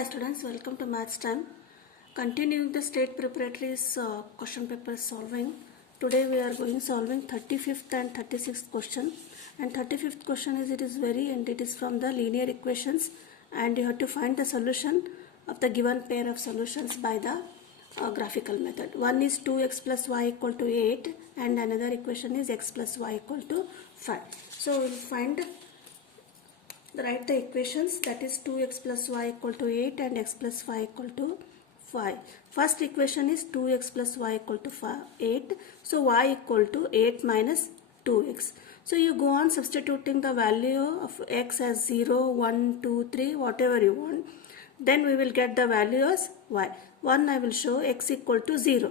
Hi students, welcome to Maths Time. Continuing the state preparatory's question paper solving. Today we are going solving 35th and 36th question. And 35th question it is from the linear equations, and you have to find the solution of the given pair of solutions by the graphical method. One is 2x plus y equal to 8 and another equation is x plus y equal to 5. So we will write the equations, that is 2x plus y equal to 8 and x plus y equal to 5. First equation is 2x plus y equal to 8. So y equal to 8 minus 2x. So you go on substituting the value of x as 0, 1, 2, 3, whatever you want. Then we will get the value as y. 1 I will show x equal to 0.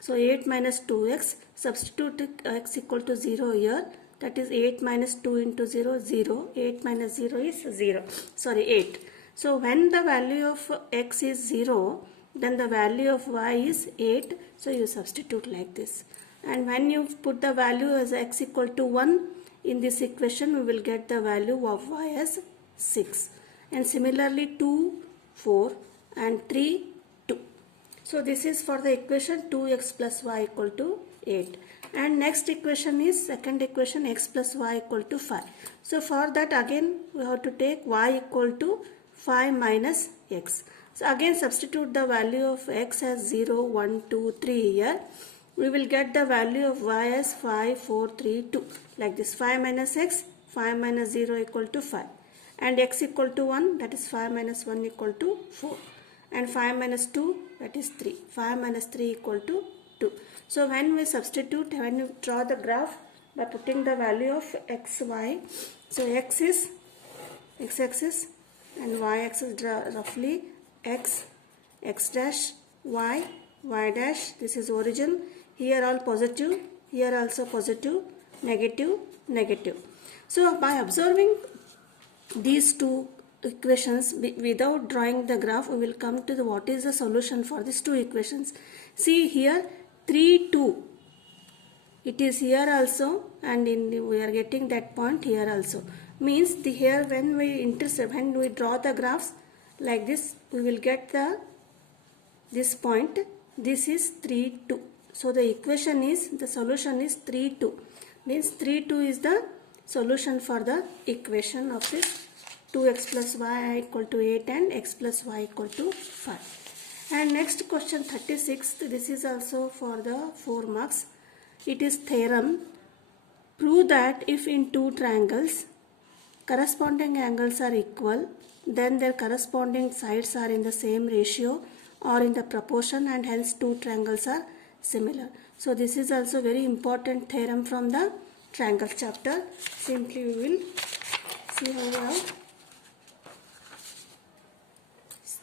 So 8 minus 2x, substitute x equal to 0 here. That is 8 minus 2 into 0, 0. 8 minus 0 is 0. Sorry, 8. So when the value of x is 0, then the value of y is 8. So you substitute like this. And when you put the value as x equal to 1, in this equation we will get the value of y as 6. And similarly 2, 4 and 3, 2. So this is for the equation 2x plus y equal to 8. And next equation is second equation, x plus y equal to 5. So for that again we have to take y equal to 5 minus x. So again substitute the value of x as 0, 1, 2, 3 here. We will get the value of y as 5, 4, 3, 2. Like this, 5 minus x, 5 minus 0 equal to 5. And x equal to 1, that is 5 minus 1 equal to 4. And 5 minus 2, that is 3. 5 minus 3 equal to 2. So when we substitute, when you draw the graph by putting the value of x, y, so x is x-axis and y-axis roughly x, x dash, y, y dash, this is origin. Here all positive, here also positive, negative, negative. So by observing these two equations without drawing the graph, we will come to what is the solution for these two equations. See here 3, 2. It is here also, and we are getting that point here also. Means here when we intercept, when we draw the graphs like this, we will get this point. This is 3, 2. So the equation is, the solution is 3, 2. Means 3, 2 is the solution for the equation of this 2x plus y equal to 8 and x plus y equal to 5. And next question 36, this is also for the 4 marks. It is theorem. Prove that if in two triangles corresponding angles are equal, then their corresponding sides are in the same ratio or in the proportion, and hence two triangles are similar. So this is also very important theorem from the triangle chapter. Simply we will see how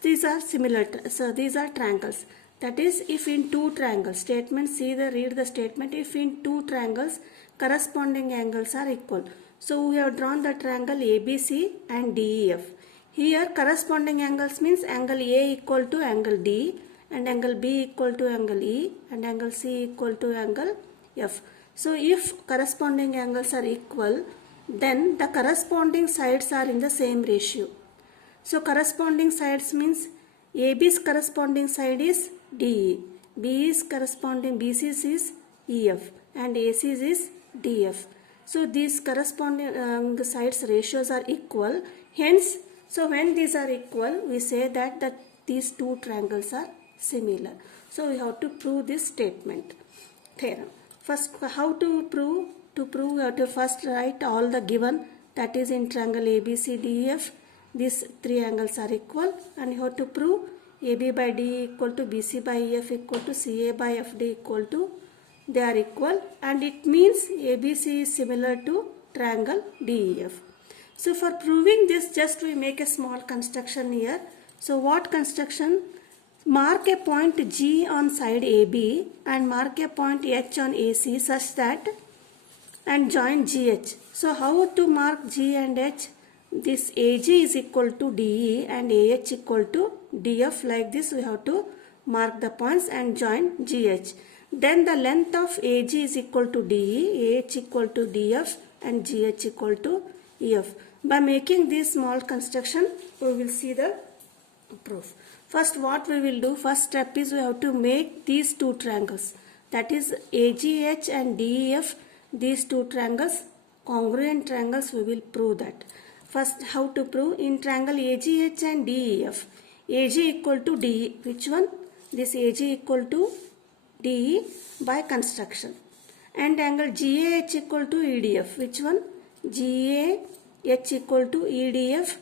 these are similar, so these are triangles. That is, if in two triangles, statement, read the statement, if in two triangles corresponding angles are equal. So we have drawn the triangle ABC and DEF. Here corresponding angles means angle A equal to angle D, and angle B equal to angle E, and angle C equal to angle F. So if corresponding angles are equal, then the corresponding sides are in the same ratio. So corresponding sides means AB's corresponding side is DE, BC's is EF, and AC's is DF. So these corresponding sides ratios are equal. Hence, so when these are equal, we say that these two triangles are similar. So we have to prove this statement, theorem. First, how to prove? To prove, we have to first write all the given, that is in triangle ABCDEF. These three angles are equal, and you have to prove AB by DE equal to BC by EF equal to CA by FD equal to, they are equal, and it means ABC is similar to triangle DEF. So for proving this, just we make a small construction here. So what construction? Mark a point G on side AB and mark a point H on AC such that, and join GH. So how to mark G and H? This AG is equal to DE and AH equal to DF. Like this we have to mark the points and join GH. Then the length of AG is equal to DE, AH equal to DF and GH equal to EF. By making this small construction, we will see the proof. First what we will do, first step is we have to make these two triangles, that is AGH and DEF, these two triangles congruent triangles. We will prove that. First how to prove? In triangle AGH and DEF, AG equal to DE, which one? This AG equal to DE by construction, and angle GAH equal to EDF, which one? GAH equal to EDF,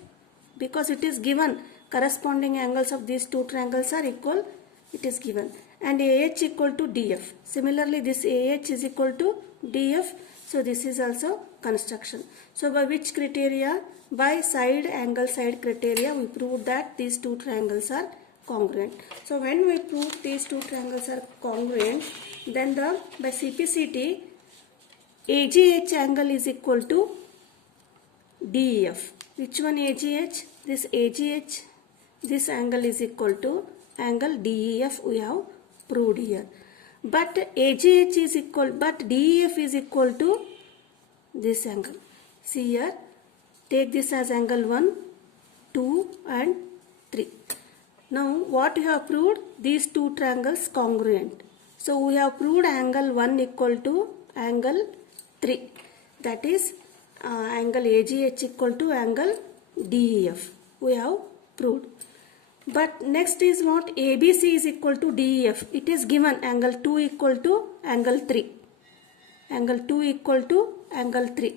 because it is given corresponding angles of these two triangles are equal, it is given, and AH equal to DF. Similarly this AH is equal to DF, so this is also construction. So by which criteria? By side angle side criteria we proved that these two triangles are congruent. So when we prove these two triangles are congruent, then by CPCT AGH angle is equal to DEF. Which one AGH? This AGH, this angle is equal to angle DEF we have proved here. But AGH is equal, but DEF is equal to this angle. See here, take this as angle 1, 2 and 3. Now what we have proved? These two triangles congruent. So we have proved angle 1 equal to angle 3. That is angle AGH equal to angle DEF. We have proved. But next is what? ABC is equal to DEF. It is given angle 2 equal to angle 3. Angle 2 equal to angle 3.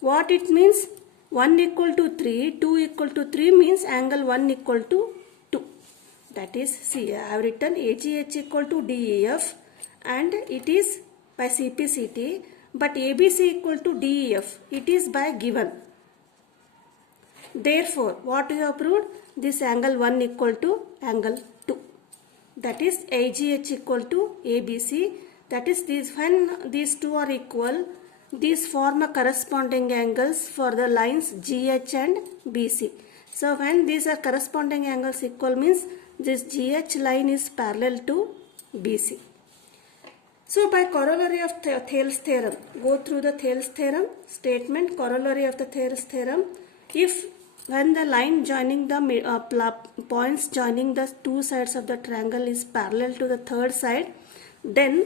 What it means? 1 equal to 3, 2 equal to 3 means angle 1 equal to 2. That is, see, I have written AGH equal to DEF and it is by CPCT, but ABC equal to DEF, it is by given. Therefore, what we have proved? This angle 1 equal to angle 2. That is AGH equal to ABC. That is, when these two are equal, these form a corresponding angles for the lines GH and BC. So when these are corresponding angles equal means this GH line is parallel to BC. So by corollary of Thales theorem, go through the Thales theorem statement, corollary of the Thales theorem. If when the line joining the points joining the two sides of the triangle is parallel to the third side, then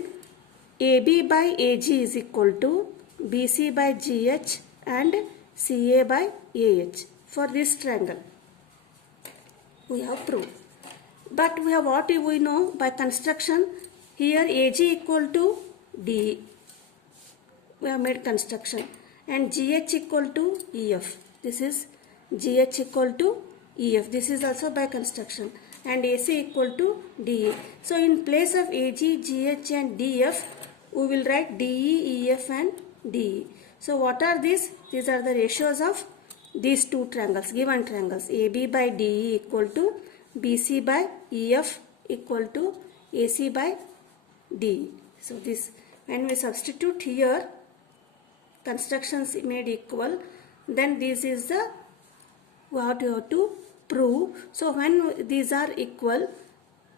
AB by AG is equal to BC by GH and CA by AH for this triangle. We have proved. But we have what we know by construction. Here AG equal to DE. We have made construction. And GH equal to EF. This is GH equal to EF. This is also by construction. And AC equal to DE. So in place of AG, GH and DF, we will write DE, EF and DE. So what are these? These are the ratios of these two triangles, given triangles. AB by DE equal to BC by EF equal to AC by DE. So this, when we substitute here, constructions made equal, then this is the what you have to prove. So when these are equal,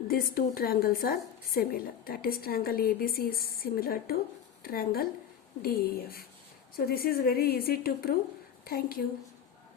these two triangles are similar. That is, triangle ABC is similar to triangle DEF. So this is very easy to prove. Thank you.